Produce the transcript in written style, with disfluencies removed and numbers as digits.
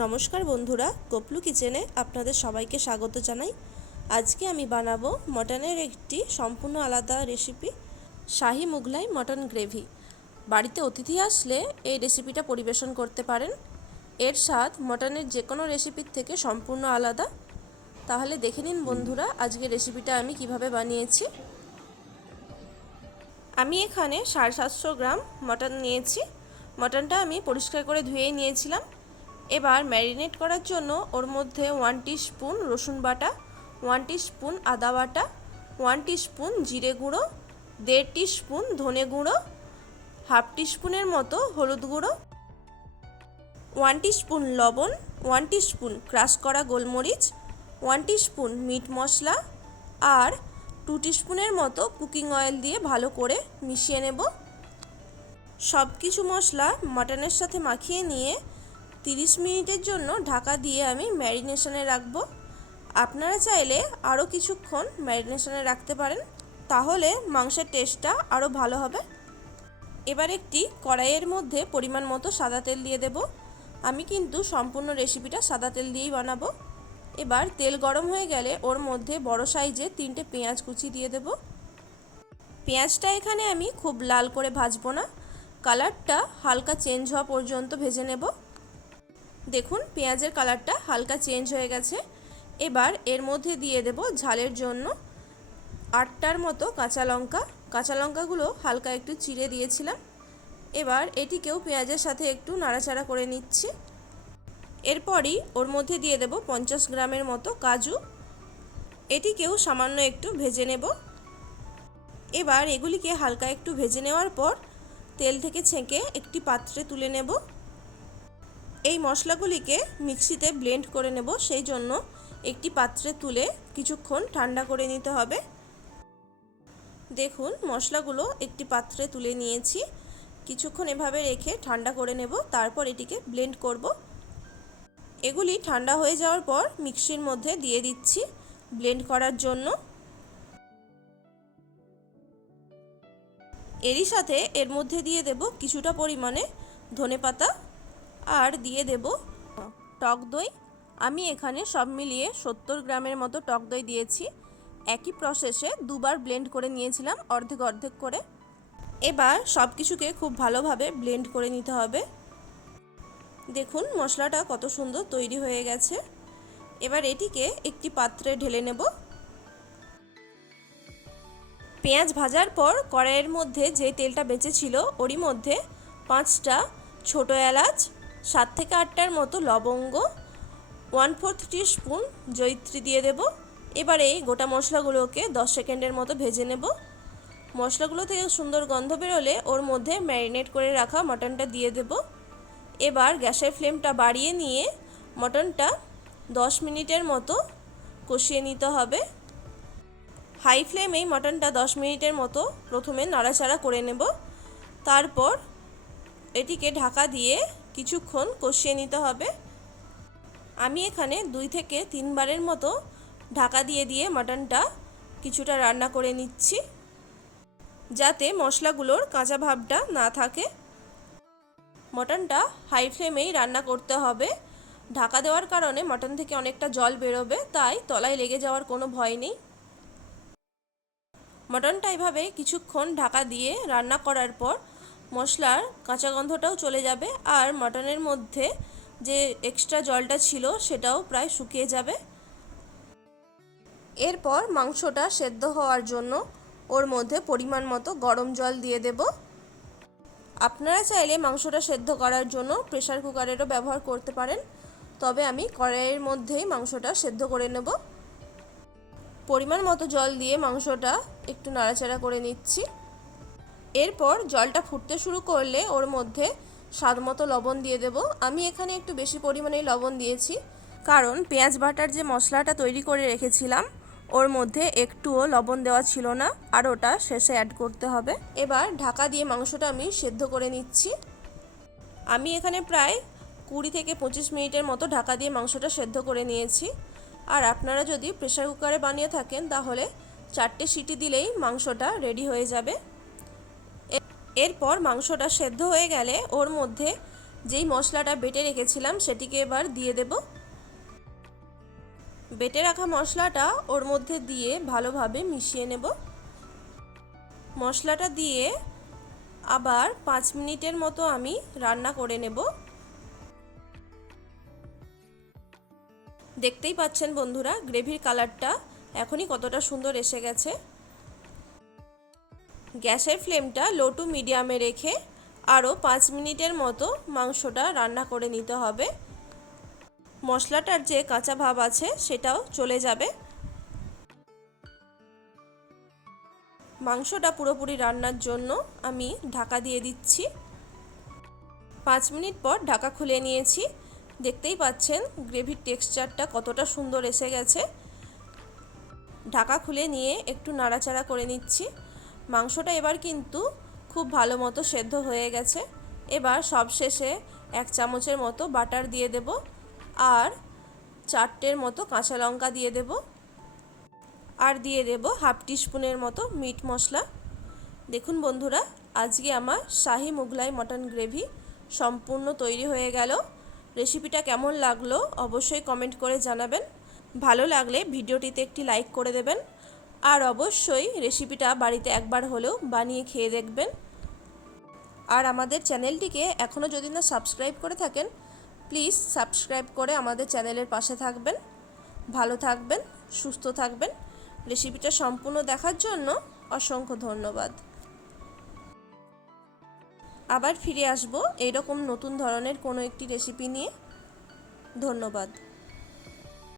নমস্কার বন্ধুরা, গোপলু কিচেনে আপনাদের সবাইকে স্বাগত জানাই। আজকে আমি বানাবো মটনের একটি সম্পূর্ণ আলাদা রেসিপি, শাহি মুগলাই মটন গ্রেভি। বাড়িতে অতিথি আসলে এই রেসিপিটা পরিবেশন করতে পারেন। এর স্বাদ মটনের যে কোনো রেসিপির থেকে সম্পূর্ণ আলাদা। তাহলে দেখে নিন বন্ধুরা, আজকে রেসিপিটা আমি কিভাবে বানিয়েছি। আমি এখানে 750 গ্রাম মটন নিয়েছি। মটনটা আমি পরিষ্কার করে ধুয়েই নিয়েছিলাম। এবার ম্যারিনেট করার জন্য ওর মধ্যে 1 টিস্পুন রসুন বাটা, 1 টিস্পুন আদা বাটা, 1 টিস্পুন জিরে গুঁড়ো, 1.5 টিস্পুন ধনে গুঁড়ো, হাফ টিস্পুনের মতো হলুদ গুঁড়ো, 1 টিস্পুন লবণ, 1 টিস্পুন ক্রাশ করা গোলমরিচ, 1 টিস্পুন মিট মশলা আর 2 টিস্পুনের মতো কুকিং অয়েল দিয়ে ভালো করে মিশিয়ে নেব। সব কিছু মশলা মটনের সাথে মাখিয়ে নিয়ে 30 মিনিটের জন্য ঢাকা দিয়ে আমি ম্যারিনেশনে রাখবো। আপনারা চাইলে আরও কিছুক্ষণ ম্যারিনেশনে রাখতে পারেন, তাহলে মাংসের টেস্টটা আরও ভালো হবে। এবার একটি কড়াইয়ের মধ্যে পরিমাণ মতো সাদা তেল দিয়ে দেব। আমি কিন্তু সম্পূর্ণ রেসিপিটা সাদা তেল দিয়েই বানাবো। এবার তেল গরম হয়ে গেলে ওর মধ্যে বড় সাইজে 3টে পেঁয়াজ কুচি দিয়ে দেব। পেঁয়াজটা এখানে আমি খুব লাল করে ভাজবো না, কালারটা হালকা চেঞ্জ হওয়া পর্যন্ত ভেজে নেব। দেখুন পেঁয়াজের কালারটা হালকা চেঞ্জ হয়ে গেছে। এবার এর মধ্যে দিয়ে দেব ঝালের জন্য 8টার মতো কাঁচা লঙ্কা। কাঁচা লঙ্কাগুলো হালকা একটু চিড়ে দিয়েছিলাম। এবার এটিকেও পেঁয়াজের সাথে একটু নাড়াচাড়া করে নিচ্ছি। এরপরই ওর মধ্যে দিয়ে দেব 50 গ্রামের মতো কাজু। এটিকেও সামান্য একটু ভেজে নেব। এবার এগুলিকে হালকা একটু ভেজে নেওয়ার পর তেল থেকে ছেঁকে একটি পাত্রে তুলে নেব। এই মশলাগুলিকে মিক্সিতে ব্লেন্ড করে নেব, সেই জন্য একটি পাত্রে তুলে কিছুক্ষণ ঠান্ডা করে নিতে হবে। দেখুন মশলাগুলো একটি পাত্রে তুলে নিয়েছি। কিছুক্ষণ এভাবে রেখে ঠান্ডা করে নেব, তারপর এটিকে ব্লেন্ড করব। এগুলি ঠান্ডা হয়ে যাওয়ার পর মিক্সির মধ্যে দিয়ে দিচ্ছি ব্লেন্ড করার জন্য। এরই সাথে এর মধ্যে দিয়ে দেব কিছুটা পরিমাণে ধনেপাতা আর দিয়ে দেব টক দই। আমি এখানে সব মিলিয়ে 70 গ্রামের মতো টক দই দিয়েছি। একই প্রসেসে দুবার ব্লেন্ড করে নিয়েছিলাম, অর্ধেক অর্ধেক করে। এবার সব কিছুকে খুব ভালোভাবে ব্লেন্ড করে নিতে হবে। দেখুন মশলাটা কত সুন্দর তৈরি হয়ে গেছে। এবার এটিকে একটি পাত্রে ঢেলে নেব। পেঁয়াজ ভাজার পর কড়াইয়ের মধ্যে যে তেলটা বেঁচেছিল ওরই মধ্যে 5টা ছোটো এলাচ, 7 থেকে 8টার মতো লবঙ্গ, 1/4 টিস্পুন জয়িত্রী দিয়ে দেব। এবার এই গোটা মশলাগুলোকে 10 সেকেন্ডের মতো ভেজে নেব। মশলাগুলো থেকে সুন্দর গন্ধ বেরোলে ওর মধ্যে ম্যারিনেট করে রাখা মটনটা দিয়ে দেব। এবার গ্যাসের ফ্লেমটা বাড়িয়ে নিয়ে মটনটা 10 মিনিটের মতো কষিয়ে নিতে হবে। হাই ফ্লেমেই মটনটা 10 মিনিটের মতো প্রথমে নাড়াচাড়া করে নেব। তারপর এটিকে ঢাকা দিয়ে কিছুক্ষণ কষিয়ে নিতে হবে। আমি এখানে 2 থেকে 3 বারের মতো ঢাকা দিয়ে দিয়ে মটনটা কিছুটা রান্না করে নিচ্ছি, যাতে মশলাগুলোর কাঁচা ভাবটা না থাকে। মটনটা হাই ফ্লেমেই রান্না করতে হবে। ঢাকা দেওয়ার কারণে মটন থেকে অনেকটা জল বেরোবে, তাই তলায় লেগে যাওয়ার কোনো ভয় নেই। মটনটা এভাবে কিছুক্ষণ ঢাকা দিয়ে রান্না করার পর মশলার কাঁচা গন্ধটাও চলে যাবে, আর মটনের মধ্যে যে এক্সট্রা জলটা ছিল সেটাও প্রায় শুকিয়ে যাবে। এরপর মাংসটা সেদ্ধ হওয়ার জন্য ওর মধ্যে পরিমাণ মতো গরম জল দিয়ে দেব। আপনারা চাইলে মাংসটা সেদ্ধ করার জন্য প্রেসার কুকারেরও ব্যবহার করতে পারেন, তবে আমি কড়াইয়ের মধ্যেই মাংসটা সেদ্ধ করে নেব। পরিমাণ মতো জল দিয়ে মাংসটা একটু নাড়াচাড়া করে নিচ্ছি। এরপর জলটা ফুটতে শুরু করলে ওর মধ্যে স্বাদ মতো লবণ দিয়ে দেব। আমি এখানে একটু বেশি পরিমাণেই লবণ দিয়েছি, কারণ পেঁয়াজ বাটার যে মশলাটা তৈরি করে রেখেছিলাম ওর মধ্যে একটুও লবণ দেওয়া ছিল না, আর ওটা শেষে অ্যাড করতে হবে। এবার ঢাকা দিয়ে মাংসটা আমি সেদ্ধ করে নিচ্ছি। আমি এখানে প্রায় 20 থেকে 25 মিনিটের মতো ঢাকা দিয়ে মাংসটা সেদ্ধ করে নিয়েছি। আর আপনারা যদি প্রেসার কুকারে বানিয়ে থাকেন তাহলে 4টে সিটি দিলেই মাংসটা রেডি হয়ে যাবে। এরপর মাংসটা সেদ্ধ হয়ে গেলে ওর মধ্যে যেই মশলাটা বেটে রেখেছিলাম সেটিকে এবার দিয়ে দেব। বেটে রাখা মশলাটা ওর মধ্যে দিয়ে ভালোভাবে মিশিয়ে নেব। মশলাটা দিয়ে আবার 5 মিনিটের মতো আমি রান্না করে নেব। দেখতেই পাচ্ছেন বন্ধুরা, গ্রেভির কালারটা এখনই কতটা সুন্দর এসে গেছে। গ্যাসের ফ্লেমটা লো টু মিডিয়ামে রেখে আরও 5 মিনিটের মতো মাংসটা রান্না করে নিতে হবে। মশলাটার যে কাঁচা ভাব আছে সেটাও চলে যাবে। মাংসটা পুরোপুরি রান্নার জন্য আমি ঢাকা দিয়ে দিচ্ছি। 5 মিনিট পর ঢাকা খুলে নিয়েছি। দেখতেই পাচ্ছেন গ্রেভির টেক্সচারটা কতটা সুন্দর এসে গেছে। ঢাকা খুলে নিয়ে একটু নাড়াচাড়া করে নিচ্ছি। মাংসটা এবার কিন্তু খুব ভালো মতো সেদ্ধ হয়ে গেছে। এবার সবশেষে 1 চামচের মতো বাটার দিয়ে দেব আর 4টের মতো কাঁচা লঙ্কা দিয়ে দেব আর দিয়ে দেব হাফ টিস্পুনের মতো মিট মশলা। দেখুন বন্ধুরা, আজকে আমার শাহি মোগলাই মটন গ্রেভি সম্পূর্ণ তৈরি হয়ে গেল। রেসিপিটা কেমন লাগলো অবশ্যই কমেন্ট করে জানাবেন। ভালো লাগলে ভিডিওটিতে একটি লাইক করে দেবেন আর অবশ্যই রেসিপিটা বাড়িতে একবার হলেও বানিয়ে খেয়ে দেখবেন। আর আমাদের চ্যানেলটিকে এখনও যদি না সাবস্ক্রাইব করে থাকেন, প্লিজ সাবস্ক্রাইব করে আমাদের চ্যানেলের পাশে থাকবেন। ভালো থাকবেন, সুস্থ থাকবেন। রেসিপিটা সম্পূর্ণ দেখার জন্য অসংখ্য ধন্যবাদ। আবার ফিরে আসবো এইরকম নতুন ধরনের কোনো একটি রেসিপি নিয়ে। ধন্যবাদ।